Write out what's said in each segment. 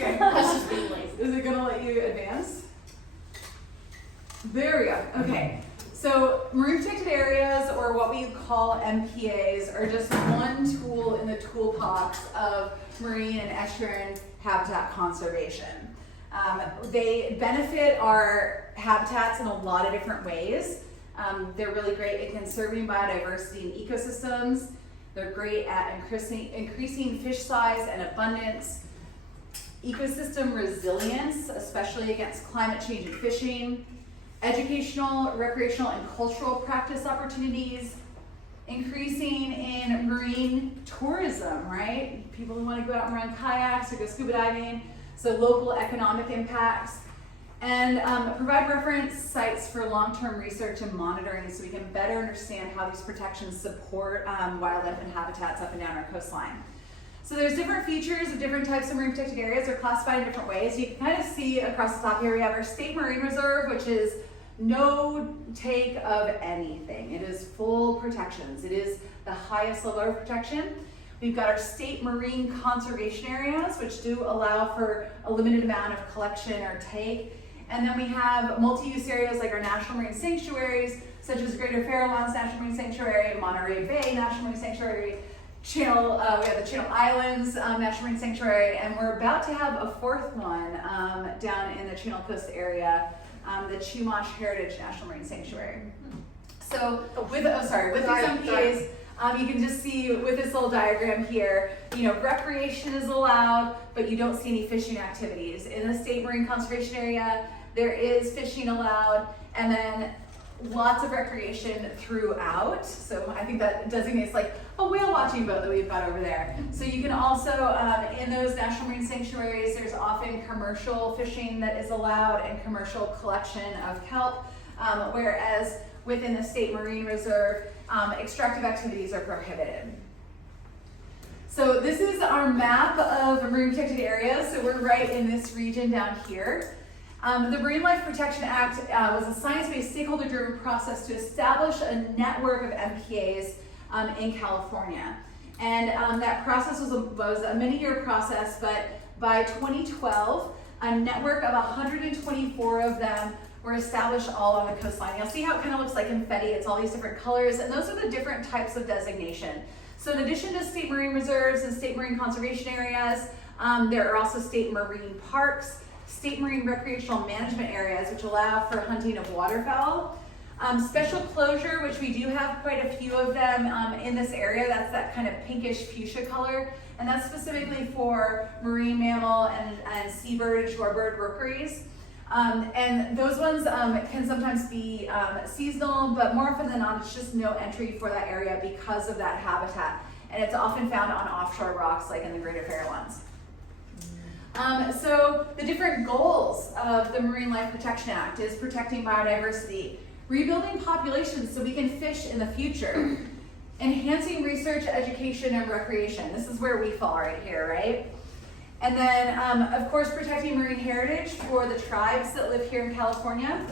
Okay, that's just being lazy. Is it gonna let you advance? There we go. Okay. So marine protected areas, or what we call MPAs, are just one tool in the toolbox of marine and estuarine habitat conservation. They benefit our habitats in a lot of different ways. They're really great at conserving biodiversity and ecosystems. They're great at increasing fish size and abundance, ecosystem resilience, especially against climate change and fishing, educational, recreational, and cultural practice opportunities, increasing in marine tourism, right? People who want to go out and run kayaks or go scuba diving, so local economic impacts, and provide reference sites for long-term research and monitoring so we can better understand how these protections support wildlife and habitats up and down our coastline. So there's different features of different types of marine protected areas. They're classified in different ways. You can kind of see across the top here, we have our state marine reserve, which is no take of anything. It is full protections. It is the highest level of protection. We've got our state marine conservation areas, which do allow for a limited amount of collection or take. And then we have multi-use areas like our national marine sanctuaries, such as Greater Farallones National Marine Sanctuary, Monterey Bay National Marine Sanctuary, we have the Channel Islands National Marine Sanctuary, and we're about to have a fourth one down in the Channel Coast area, the Chumash Heritage National Marine Sanctuary. So with these MPAs, you can just see with this little diagram here, recreation is allowed, but you don't see any fishing activities. In the state marine conservation area, there is fishing allowed, and then lots of recreation throughout. So I think that designates like a whale watching boat that we've got over there. So you can also, in those national marine sanctuaries, there's often commercial fishing that is allowed and commercial collection of kelp, whereas within the state marine reserve, extractive activities are prohibited. So this is our map of marine protected areas. So we're right in this region down here. The Marine Life Protection Act was a science-based, stakeholder-driven process to establish a network of MPAs in California. And that process was a many-year process, but by 2012, a network of 124 of them were established all on the coastline. You'll see how it kind of looks like confetti. It's all these different colors, and those are the different types of designation. So in addition to state marine reserves and state marine conservation areas, there are also state marine parks, state marine recreational management areas, which allow for hunting of waterfowl. Special closure, which we do have quite a few of them in this area. That's that kind of pinkish fuchsia color, and that's specifically for marine mammal and seabird and shorebird rookeries. And those ones can sometimes be seasonal, but more often than not, it's just no entry for that area because of that habitat. And it's often found on offshore rocks, like in the Greater Farallones. So the different goals of the Marine Life Protection Act is protecting biodiversity, rebuilding populations so we can fish in the future, enhancing research, education, and recreation. This is where we fall right here, right? And then, of course, protecting marine heritage for the tribes that live here in California,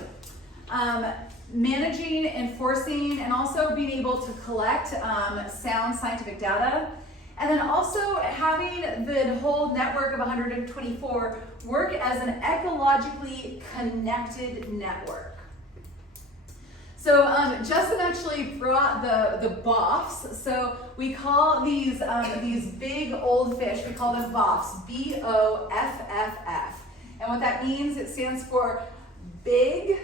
managing, enforcing, and also being able to collect sound scientific data, and then also having the whole network of 124 work as an ecologically connected network. So Justin actually brought the boffs. So we call these big old fish, we call them boffs, B-O-F-F-F. And what that means, it stands for big,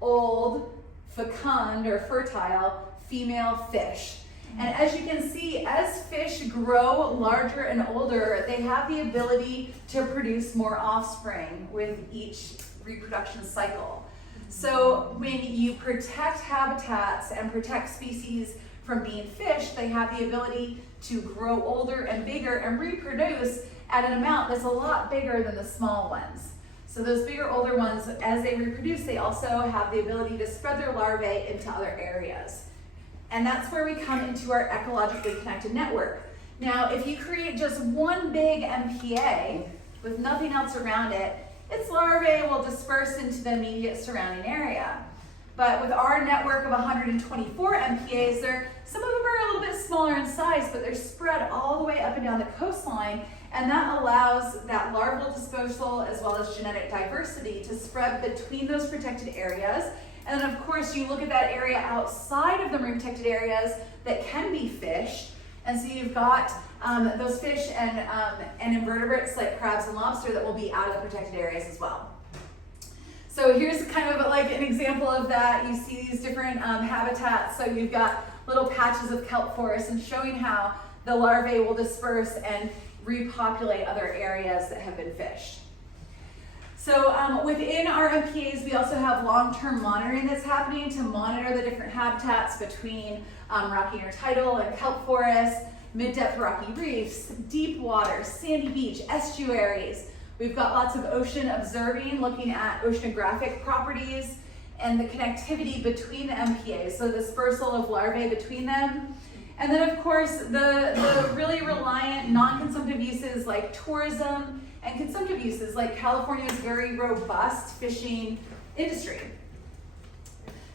old, fecund or fertile female fish. And as you can see, as fish grow larger and older, they have the ability to produce more offspring with each reproduction cycle. So when you protect habitats and protect species from being fished, they have the ability to grow older and bigger and reproduce at an amount that's a lot bigger than the small ones. So those bigger, older ones, as they reproduce, they also have the ability to spread their larvae into other areas. And that's where we come into our ecologically connected network. Now, if you create just one big MPA with nothing else around it, its larvae will disperse into the immediate surrounding area. But with our network of 124 MPAs, some of them are a little bit smaller in size, but they're spread all the way up and down the coastline, And that allows that larval dispersal as well as genetic diversity to spread between those protected areas. And then of course you look at that area outside of the marine protected areas that can be fished. And so you've got those fish and invertebrates like crabs and lobster that will be out of the protected areas as well. So here's kind of like an example of that. You see these different habitats. So you've got little patches of kelp forest and showing how the larvae will disperse and repopulate other areas that have been fished. So within our MPAs, we also have long-term monitoring that's happening to monitor the different habitats between rocky intertidal and kelp forests, mid-depth rocky reefs, deep water, sandy beach, estuaries. We've got lots of ocean observing, looking at oceanographic properties and the connectivity between the MPAs, so the dispersal of larvae between them. And then of course, the really reliant non-consumptive uses like tourism and consumptive uses like California's very robust fishing industry.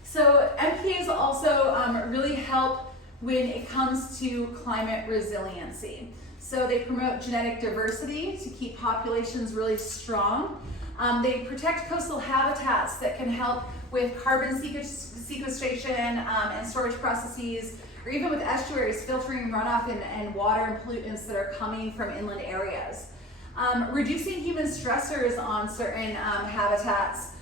So MPAs also really help when it comes to climate resiliency. So they promote genetic diversity to keep populations really strong. They protect coastal habitats that can help with carbon sequestration and storage processes, or even with estuaries filtering runoff and water and pollutants that are coming from inland areas. Reducing human stressors on certain habitats.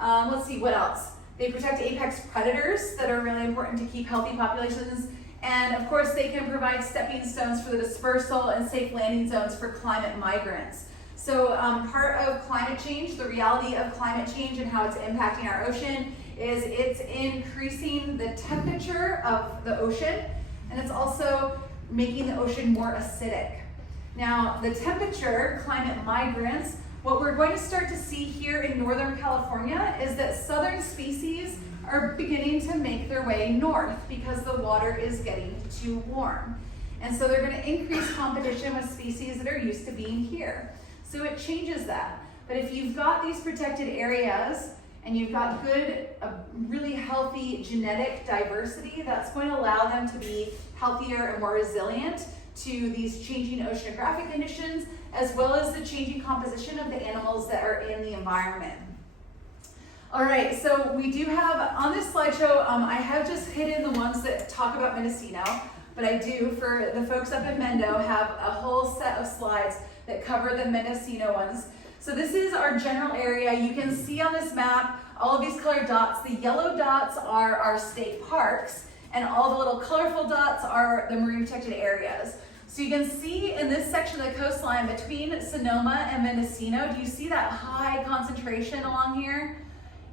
Let's see, what else? They protect apex predators that are really important to keep healthy populations. And of course, they can provide stepping stones for the dispersal and safe landing zones for climate migrants. So part of climate change, the reality of climate change and how it's impacting our ocean is it's increasing the temperature of the ocean, and it's also making the ocean more acidic. Now, the temperature, climate migrants, what we're going to start to see here in Northern California is that southern species are beginning to make their way north because the water is getting too warm. And so they're going to increase competition with species that are used to being here. So it changes that. But if you've got these protected areas and you've got good, really healthy genetic diversity, that's going to allow them to be healthier and more resilient to these changing oceanographic conditions, as well as the changing composition of the animals that are in the environment. All right, so we do have, on this slideshow, I have just hidden the ones that talk about Mendocino, but I do, for the folks up in Mendo, have a whole set of slides that cover the Mendocino ones. So this is our general area. You can see on this map all of these colored dots. The yellow dots are our state parks, and all the little colorful dots are the marine protected areas. So you can see in this section of the coastline between Sonoma and Mendocino, do you see that high concentration along here?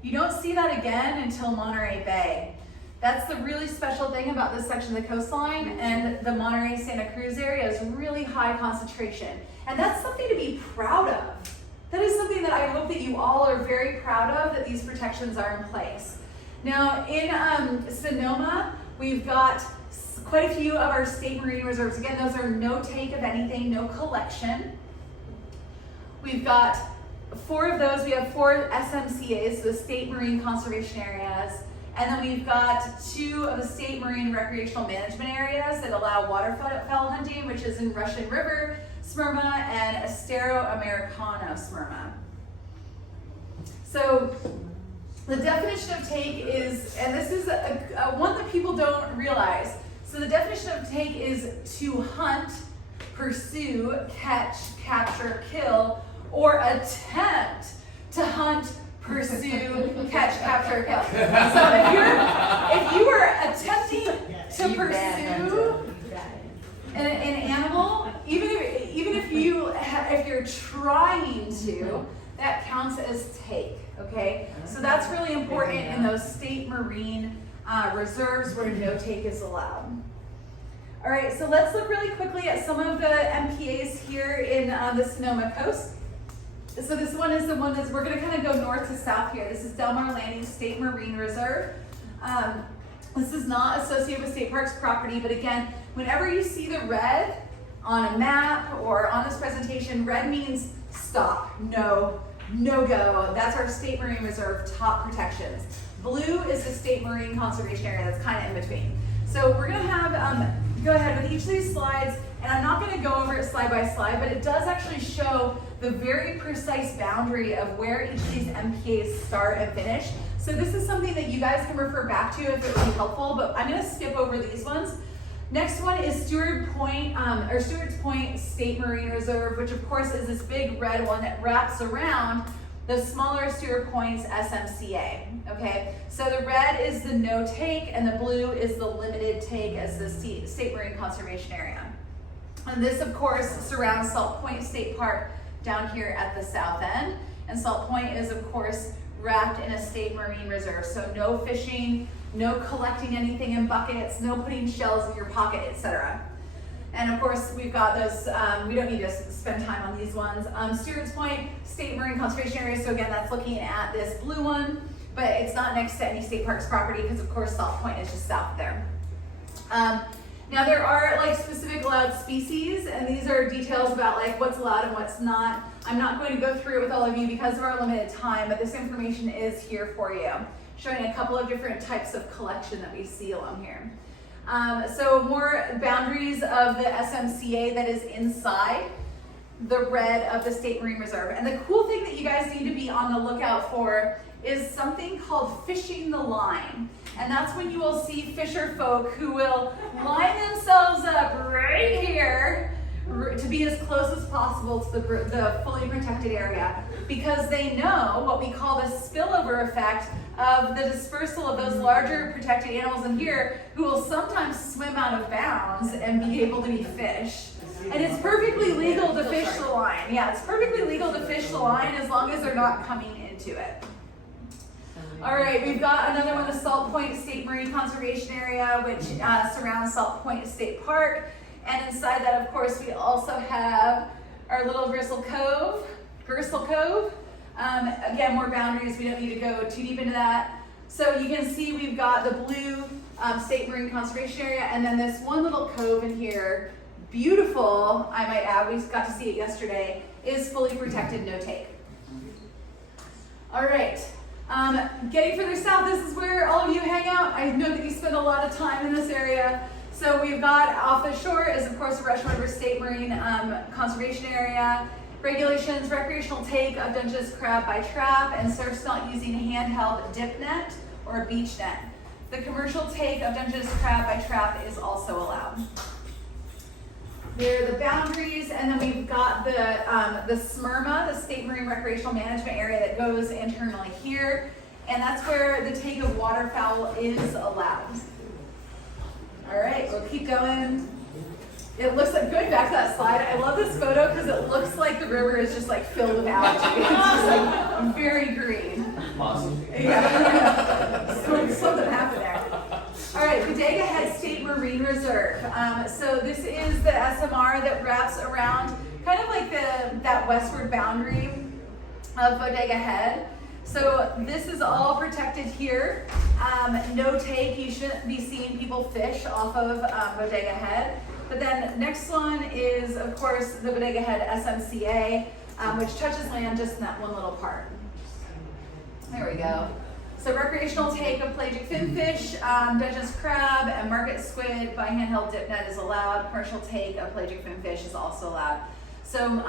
You don't see that again until Monterey Bay. That's the really special thing about this section of the coastline, and the Monterey-Santa Cruz area is really high concentration. And that's something to be proud of. That is something that I hope that you all are very proud of, that these protections are in place. Now in Sonoma, we've got quite a few of our state marine reserves. Again, those are no take of anything, no collection. We've got 4 of those. We have 4 SMCAs, the state marine conservation areas. And then we've got 2 of the state marine recreational management areas that allow waterfowl hunting, which is in Russian River, Smyrna, and Estero Americano, Smyrna. So the definition of take is, and this is a one that people don't realize. So the definition of take is to hunt, pursue, catch, capture, kill, or attempt to hunt, pursue, catch, capture, kill. So if you were attempting to pursue an animal, even if you're trying to, that counts as take. Okay, so that's really important in those state marine reserves where no take is allowed. All right, so let's look really quickly at some of the MPAs here in the Sonoma coast. So this one is the one that's, we're gonna kind of go north to south here. This is Del Mar Landing State Marine Reserve. This is not associated with state parks property, but again, whenever you see the red on a map or on this presentation, red means stop, no go. That's our State Marine Reserve top protections. Blue is the State Marine Conservation Area that's kind of in between. So we're gonna have go ahead with each of these slides, and I'm not going to go over it slide by slide, but it does actually show the very precise boundary of where each of these MPAs start and finish. So this is something that you guys can refer back to if it would be helpful, but I'm going to skip over these ones. Next one is Stewards Point State Marine Reserve, which of course is this big red one that wraps around the smaller Stewards Point's SMCA, okay? So the red is the no take and the blue is the limited take as the State Marine Conservation Area. And this of course surrounds Salt Point State Park down here at the south end. And Salt Point is of course wrapped in a State Marine Reserve. So no fishing, no collecting anything in buckets, no putting shells in your pocket, etc. And of course, we've got those, we don't need to spend time on these ones. Stewards Point State Marine Conservation Area, so again, that's looking at this blue one, but it's not next to any state parks property because of course Salt Point is just south there. Now there are like specific allowed species, and these are details about like what's allowed and what's not. I'm not going to go through it with all of you because of our limited time, but this information is here for you, showing a couple of different types of collection that we see along here. So more boundaries of the SMCA that is inside the red of the State Marine Reserve. And the cool thing that you guys need to be on the lookout for is something called fishing the line. And that's when you will see fisher folk who will line themselves up right here to be as close as possible to the fully protected area, because they know what we call the spillover effect of the dispersal of those larger protected animals in here who will sometimes swim out of bounds and be able to be fished. And it's perfectly legal to fish the line. Yeah, it's perfectly legal to fish the line as long as they're not coming into it. All right, we've got another one, the Salt Point State Marine Conservation Area, which surrounds Salt Point State Park. And inside that, of course, we also have our little Gristle Cove. Again, more boundaries. We don't need to go too deep into that. So you can see we've got the blue State Marine Conservation Area, and then this one little cove in here, beautiful, I might add, we got to see it yesterday, is fully protected, no take. All right. Getting further south, this is where all of you hang out. I know that you spend a lot of time in this area. So we've got off the shore is of course the Russian River State Marine Conservation Area. Regulations, recreational take of Dungeness crab by trap and surf not using handheld dip net or beach net. The commercial take of Dungeness crab by trap is also allowed. There are the boundaries, and then we've got the SMRMA, the State Marine Recreational Management Area, that goes internally here, and that's where the take of waterfowl is allowed. All right, we'll keep going. It looks like, going back to that slide, I love this photo because it looks like the river is just like filled with algae. It's just like very green. Awesome. Yeah. Something happened there. All right, Bodega Head State Marine Reserve. So this is the SMR that wraps around kind of like that westward boundary of Bodega Head. So this is all protected here. No take, you shouldn't be seeing people fish off of Bodega Head. But then next one is, of course, the Bodega Head SMCA, which touches land just in that one little part. There we go. So recreational take of pelagic finfish, Dungeness crab, and market squid by handheld dip net is allowed. Commercial take of pelagic finfish is also allowed. So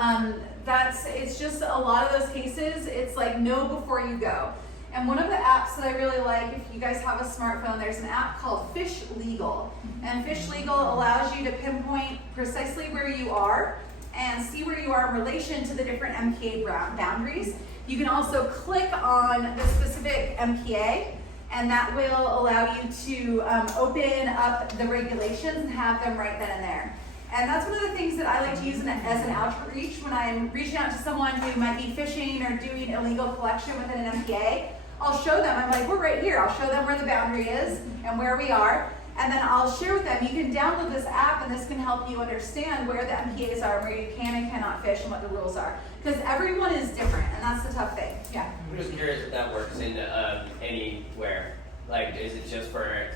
it's just a lot of those cases, it's like know before you go. And one of the apps that I really like, if you guys have a smartphone, there's an app called Fish Legal. And Fish Legal allows you to pinpoint precisely where you are and see where you are in relation to the different MPA boundaries. You can also click on the specific MPA, and that will allow you to open up the regulations and have them right then and there. And that's one of the things that I like to use as an outreach when I'm reaching out to someone who might be fishing or doing illegal collection within an MPA. I'll show them, I'm like, we're right here. I'll show them where the boundary is and where we are. And then I'll share with them, you can download this app and this can help you understand where the MPAs are, where you can and cannot fish and what the rules are. Because everyone is different, and that's the tough thing. Yeah? I'm just curious if that works in anywhere. Like, is it just for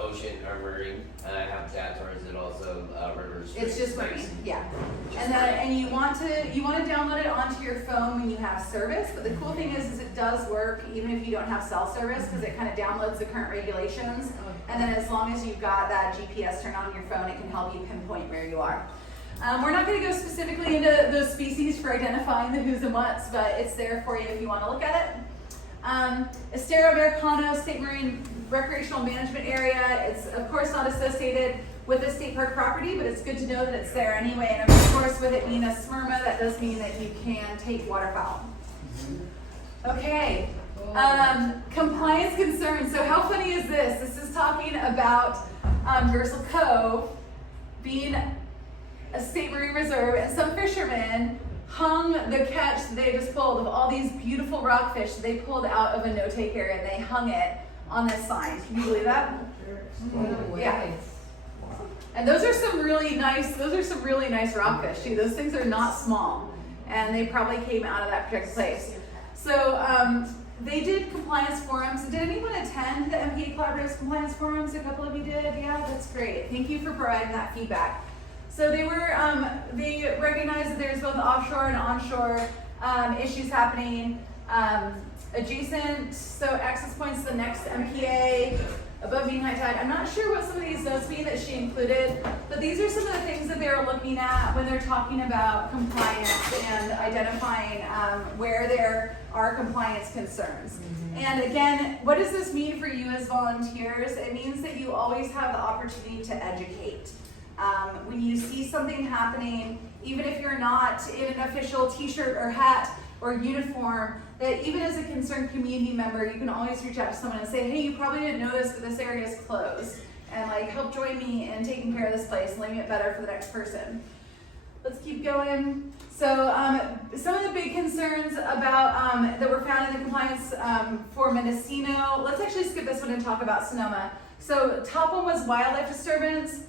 ocean or marine habitats, or is it also rivers? It's just lakes? marine, yeah. Just And you want to download it onto your phone when you have service. But the cool thing is it does work even if you don't have cell service, because it kind of downloads the current regulations. And then as long as you've got that GPS turned on your phone, it can help you pinpoint where you are. We're not going to go specifically into those species for identifying the who's and what's, but it's there for you if you want to look at it. Estero Americano State Marine Recreational Management Area. It's of course not associated with a state park property, but it's good to know that it's there anyway. And of course, with it being a SMRMA, that does mean that you can take waterfowl. Okay, compliance concerns. So how funny is this? This is talking about Guerneville Cove being a state marine reserve, and some fishermen hung the catch that they just pulled of all these beautiful rockfish that they pulled out of a no-take area, and they hung it on this sign. Can you believe that? Yeah. And those are some really nice rockfish too. Those things are not small, and they probably came out of that protected place. So they did compliance forums. Did anyone attend the MPA Collaborative's compliance forums? A couple of you did. Yeah, that's great. Thank you for providing that feedback. So they were, they recognized that there's both offshore and onshore issues happening. Adjacent, so access points to the next MPA, above mean high tide. I'm not sure what some of these notes mean that she included, but these are some of the things that they're looking at when they're talking about compliance and identifying where there are compliance concerns. And again, what does this mean for you as volunteers? It means that you always have the opportunity to educate. When you see something happening, even if you're not in an official t-shirt or hat or uniform, that even as a concerned community member, you can always reach out to someone and say, hey, you probably didn't know this, but this area is closed. And like, help join me in taking care of this place and making it better for the next person. Let's keep going. So some of the big concerns about that were found in the compliance for Mendocino. Let's actually skip this one and talk about Sonoma. So top one was wildlife disturbance.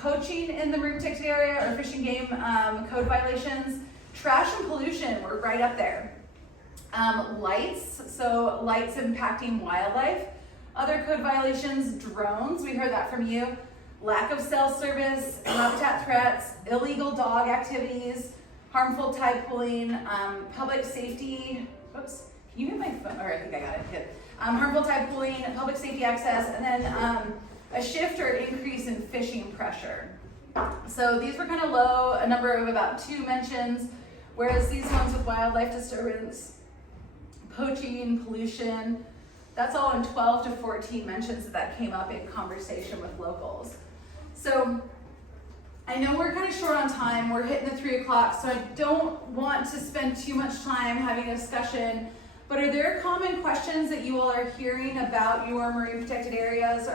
Poaching in the marine protected area or fish and game code violations. Trash and pollution were right up there. Lights, so lights impacting wildlife. Other code violations, drones, we heard that from you. Lack of cell service, habitat threats, illegal dog activities, harmful tide pooling, public safety, oops, can you hit my phone? All right, I think I got it, hit. Harmful tide pooling, public safety access, and then a shift or increase in fishing pressure. So these were kind of low, a number of about 2 mentions, whereas these ones with wildlife disturbance, poaching, pollution, that's all in 12 to 14 mentions that came up in conversation with locals. So I know we're kind of short on time, we're hitting the 3 o'clock, so I don't want to spend too much time having a discussion, but are there common questions that you all are hearing about your marine protected areas?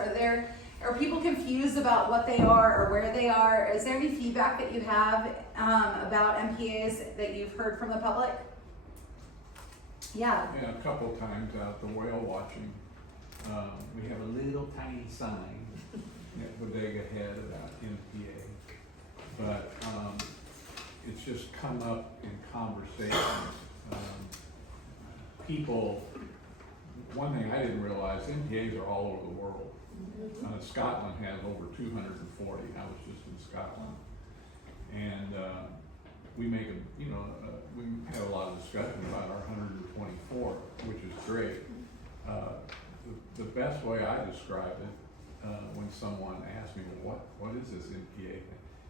Are people confused about what they are or where they are? Is there any feedback that you have about MPAs that you've heard from the public? Yeah. Yeah, a couple times out the whale watching, we have a little tiny sign at Bodega Head about MPA, but it's just come up in conversations. People, one thing I didn't realize, MPAs are all over the world. Scotland has over 240. I was just in Scotland, and we make we have a lot of discussion about our 124, which is great. The best way I describe it, when someone asks me, well, what is this MPA?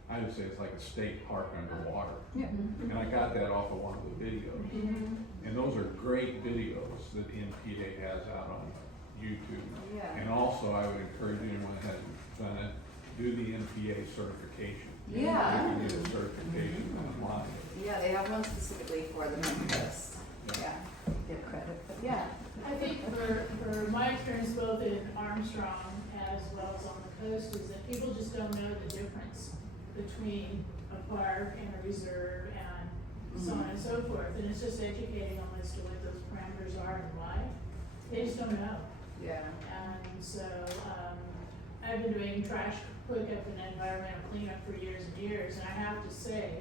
I just say it's like a state park underwater. Yeah. And I got that off of one of the videos. And those are great videos that MPA has out on YouTube. Yeah. And also I would encourage anyone that hasn't done it, do the MPA certification. Yeah. You can get a certification online. Yeah, they have one specifically for the main coast. Yeah, give credit, but yeah. I think for my experience both in Armstrong as well as on the coast is that people just don't know the difference between a park and a reserve and so on and so forth. And it's just educating them as to what those parameters are and why. They just don't know. Yeah. And so I've been doing trash pickup and environmental cleanup for years and years, and I have to say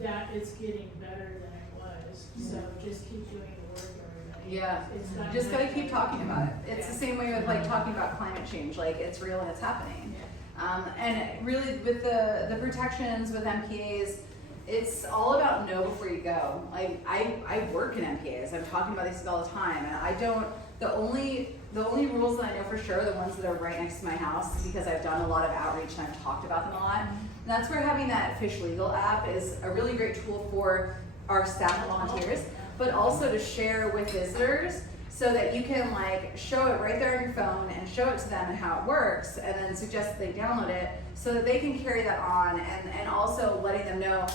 that it's getting better than it was. So just keep doing the work, everybody. Yeah. It's not Just gotta gonna keep talking about it. It's the Yeah. same way with like talking about climate change, like it's real and it's happening. Yeah. And really with the protections with MPAs, it's all about know before you go. Like I work in MPAs, I'm talking about these all the time, and I don't, the only rules that I know for sure are the ones that are right next to my house, because I've done a lot of outreach and I've talked about them a lot. And that's where having that Fish Legal app is a really great tool for our staff and volunteers, but also to share with visitors, so that you can like show it right there on your phone and show it to them and how it works, and then suggest that they download it so that they can carry that on, and also letting them know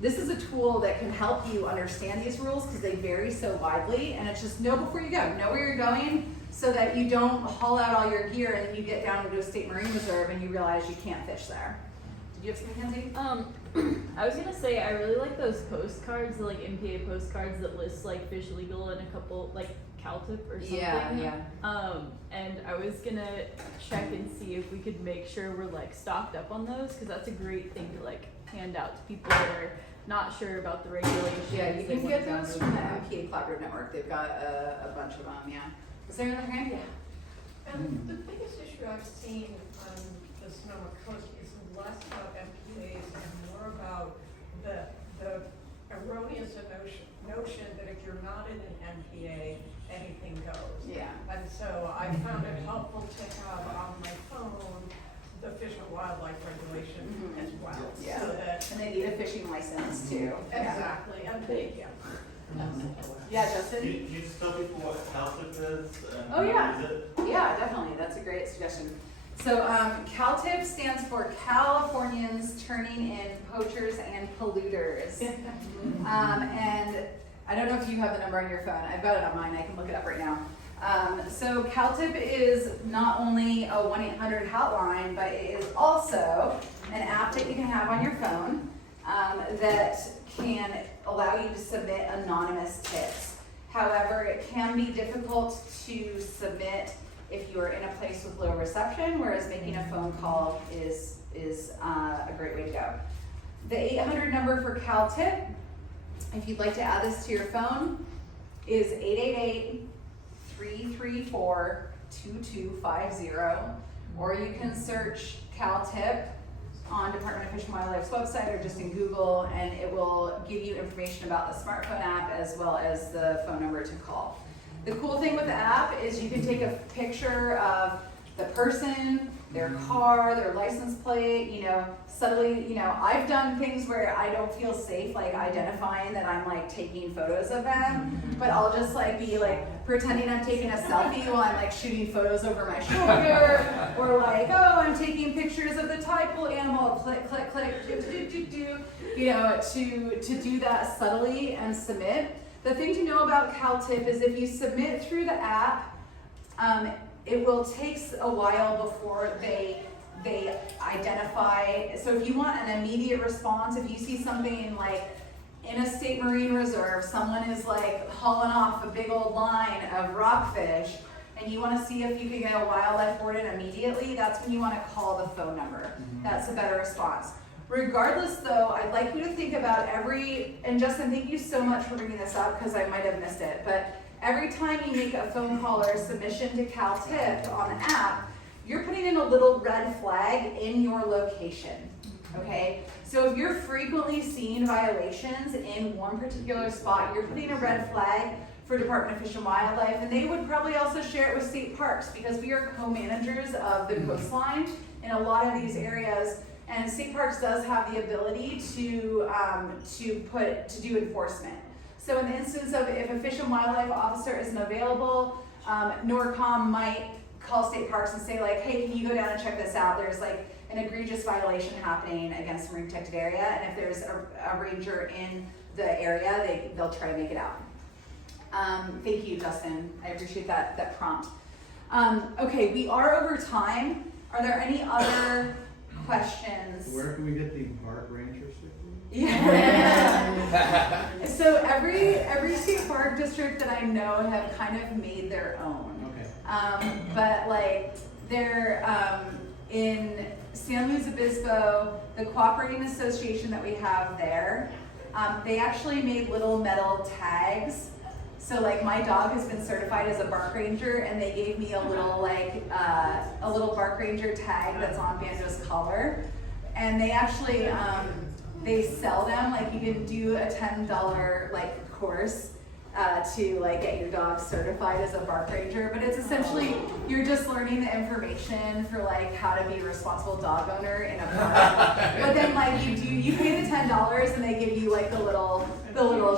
this is a tool that can help you understand these rules because they vary so widely, and it's just know before you go, know where you're going, so that you don't haul out all your gear and then you get down into a state marine reserve and you realize you can't fish there. Did you have something, Kenzie? I was gonna say I really like those postcards, the like MPA postcards that list like Fish Legal and a couple like CalTip or something. Yeah. And I was gonna check and see if we could make sure we're like stocked up on those, because that's a great thing to like hand out to people that are not sure about the regulations. Yeah, you they can wanna get those download from the them. MPA Collaborative Network. They've got a bunch of them, yeah. Is there another hand? Yeah. The biggest issue I've seen on the Sonoma coast is less about MPAs and more about the erroneous notion that if you're not in an MPA, anything goes. Yeah. And so I found it helpful to have on my phone the Fish and Wildlife regulation as well. Yeah. So that, And they need a fishing license too. Yeah. exactly, and they, yeah. Yeah, Can Justin? you just tell people what CalTip is and Oh, yeah. use it? Yeah, definitely. That's a great suggestion. So CalTIP stands for Californians Turning in Poachers and Polluters. And I don't know if you have the number on your phone. I've got it on mine. I can look it up right now. So CalTIP is not only a 1-800 hotline, but it is also an app that you can have on your phone that can allow you to submit anonymous tips. However, it can be difficult to submit if you are in a place with low reception, whereas making a phone call is a great way to go. The 800 number for CalTIP, if you'd like to add this to your phone, is 888-334-2250, or you can search CalTIP on Department of Fish and Wildlife's website or just in Google, and it will give you information about the smartphone app as well as the phone number to call. The cool thing with the app is you can take a picture of the person, their car, their license plate, you know, subtly, you know, I've done things where I don't feel safe like identifying that I'm like taking photos of them, but I'll just like be like pretending I'm taking a selfie while I'm like shooting photos over my shoulder, or like, oh, I'm taking pictures of the tide pool animal, click, click, click, you know, to do that subtly and submit. The thing to know about CalTIP is if you submit through the app, it will take a while before they identify. So if you want an immediate response, if you see something like in a state marine reserve, someone is like hauling off a big old line of rockfish, and you want to see if you can get a wildlife warden immediately, that's when you want to call the phone number. That's a better response. Regardless though, I'd like you to think about and Justin, thank you so much for bringing this up because I might have missed it, but every time you make a phone call or a submission to CalTIP on the app, you're putting in a little red flag in your location, okay? So if you're frequently seeing violations in one particular spot, you're putting a red flag for Department of Fish and Wildlife, and they would probably also share it with state parks because we are co-managers of the coastline in a lot of these areas. And state parks does have the ability to do enforcement. So in the instance of if a fish and wildlife officer isn't available, NORCOM might call state parks and say like, hey, can you go down and check this out? There's like an egregious violation happening against a marine protected area, and if there's a ranger in the area, they'll try to make it out. Thank you, Justin. I appreciate that prompt. Okay, we are over time. Are there any other questions? Where can we get the park ranger sticker? Yeah. So every state park district that I know have kind of made their own. Okay. But like they're in San Luis Obispo, the cooperating association that we have there, they actually made little metal tags So like my dog has been certified as a bark ranger, and they gave me a little a little bark ranger tag that's on Banjo's collar, and they actually they sell them, like you can do a $10 like course to like get your dog certified as a bark ranger, but it's essentially you're just learning the information for like how to be a responsible dog owner in a park. But then like you pay the $10 and they give you like the little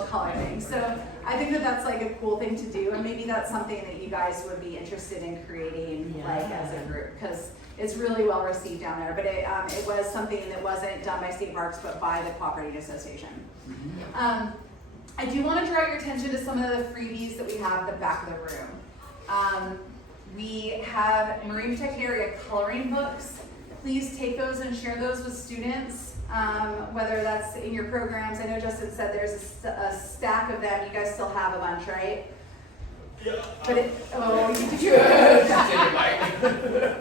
collar thing. So I think that that's like a cool thing to do, and maybe that's something that you guys would be interested in creating like as a group, because it's really well received down there. But it was something that wasn't done by state parks but by the Cooperating Association. I do want to draw your attention to some of the freebies that we have at the back of the room. We have marine protected area coloring books. Please take those and share those with students, whether that's in your programs. I know Justin said there's a stack of them. You guys still have a bunch, right? Yeah. But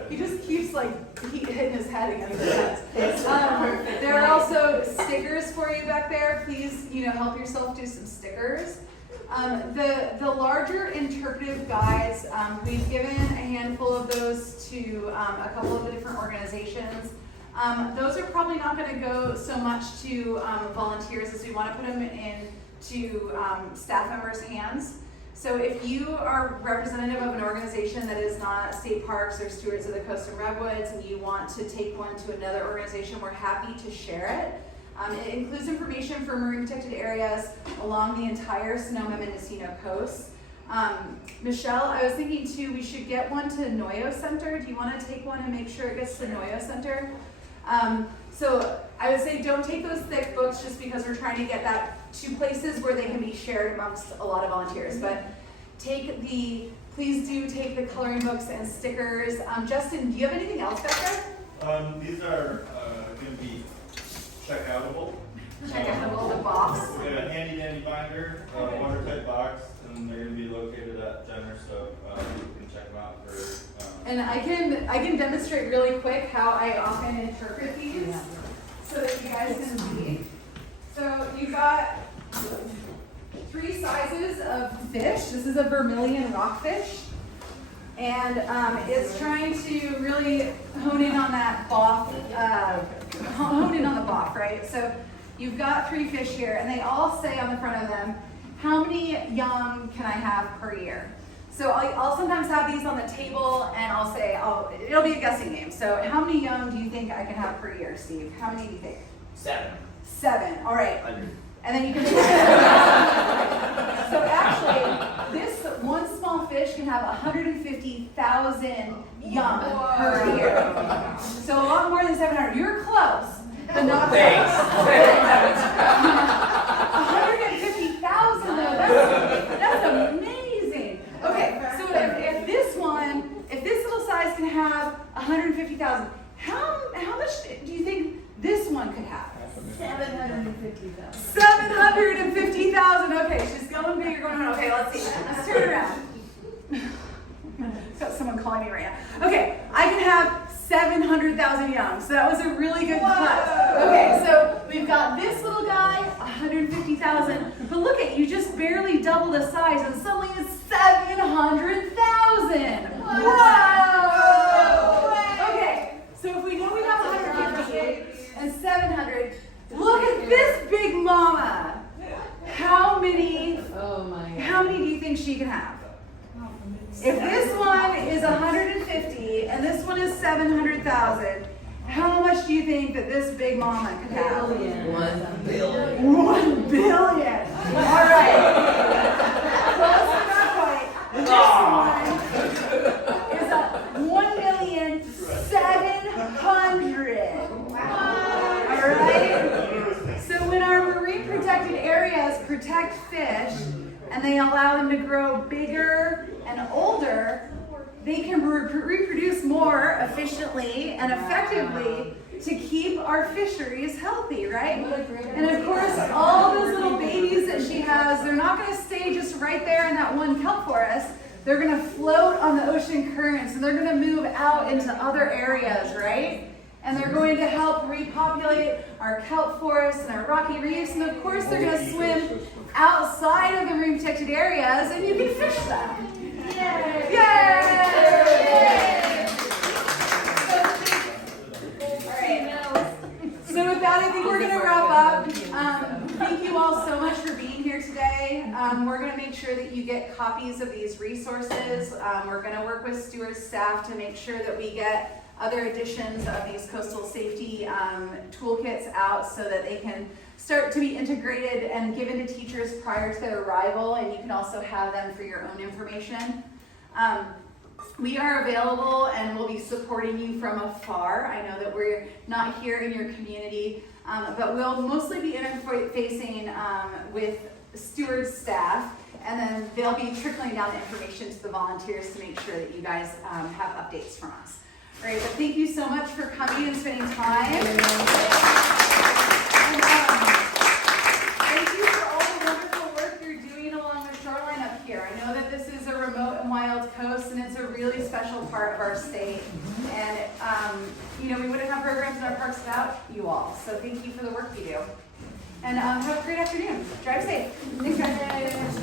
he just keeps like hitting his head against the desk. There are also stickers for you back there. Please, help yourself do some stickers. The larger interpretive guides, we've given a handful of those to a couple of the different organizations. Those are probably not going to go so much to volunteers as we want to put them into staff members' hands. So if you are representative of an organization that is not State Parks or Stewards of the Coast and Redwoods, and you want to take one to another organization, we're happy to share it. It includes information for marine protected areas along the entire Sonoma-Mendocino coast. Michelle, I was thinking too, we should get one to Noyo Center. Do you want to take one and make sure it gets to Noyo Center? So I would say don't take those thick books just because we're trying to get that to places where they can be shared amongst a lot of volunteers. But please do take the coloring books and stickers. Justin, do you have anything else back there? These are going to be check-outable. Check-outable, the box. We got a handy dandy binder, watertight box, and they're going to be located at Jenner, so you can check them out for. And I can demonstrate really quick how I often interpret these so that you guys can see. So you've got 3 sizes of fish. This is a vermilion rockfish, and it's trying to really hone in on that boff, right? So you've got 3 fish here, and they all say on the front of them, how many young can I have per year? So I'll sometimes have these on the table, and I'll say, it'll be a guessing game. So how many young do you think I can have per year, Steve? How many do you think? 7. 7, all right. 100. And then you can So actually, this one small fish can have 150,000 young per year. So a lot more than 700. You're close, but not Thanks. 150,000 though, that's amazing. Okay, so if this little size can have 150,000, how much do you think this one could have? 750,000. 750,000. Okay, she's going big. You're going around. Okay, let's see. Let's turn around. Got someone calling me right now. Okay, I can have 700,000 young. So that was a really good class. Okay, so we've got this little guy, 150,000. But look at you, just barely double the size, and suddenly it's 700,000. Whoa! Okay, so if we know we have 150 and 700. Look at this big mama. How many do you think she can have? If this one is 150 and this one is 700,000, how much do you think that this big mama could have? 1 billion. 1 billion. All right. Close but not quite. This one is 1,700,000. All right. So when our marine protected areas protect fish and they allow them to grow bigger and older, they can reproduce more efficiently and effectively to keep our fisheries healthy, right? And of course, all those little babies that she has, they're not going to stay just right there in that one kelp forest. They're going to float on the ocean currents, and they're going to move out into other areas, right? And they're going to help repopulate our kelp forests and our rocky reefs, and of course they're going to swim outside of the marine protected areas, and them. Yay! Yay! So with that, I think we're gonna wrap up. Thank you all so much for being here today. We're gonna make sure that you get copies of these resources. We're gonna work with Stewards staff to make sure that we get other editions of these coastal safety toolkits out so that they can start to be integrated and given to teachers prior to their arrival, and you can also have them for your own information. We are available and we'll be supporting you from afar. I know that we're not here in your community, but we'll mostly be interfacing with Stewards staff, and then they'll be trickling down the information to the volunteers to make sure that you guys have updates from us. All right, but thank you so much for coming and spending time. And, thank you for all the wonderful work you're doing along the shoreline up here. I know that this is a remote and wild coast, and it's a really special part of our state. And you know, we wouldn't have programs in our parks without you all. So thank you for the work you do. And have a great afternoon. Drive safe. Thanks, guys.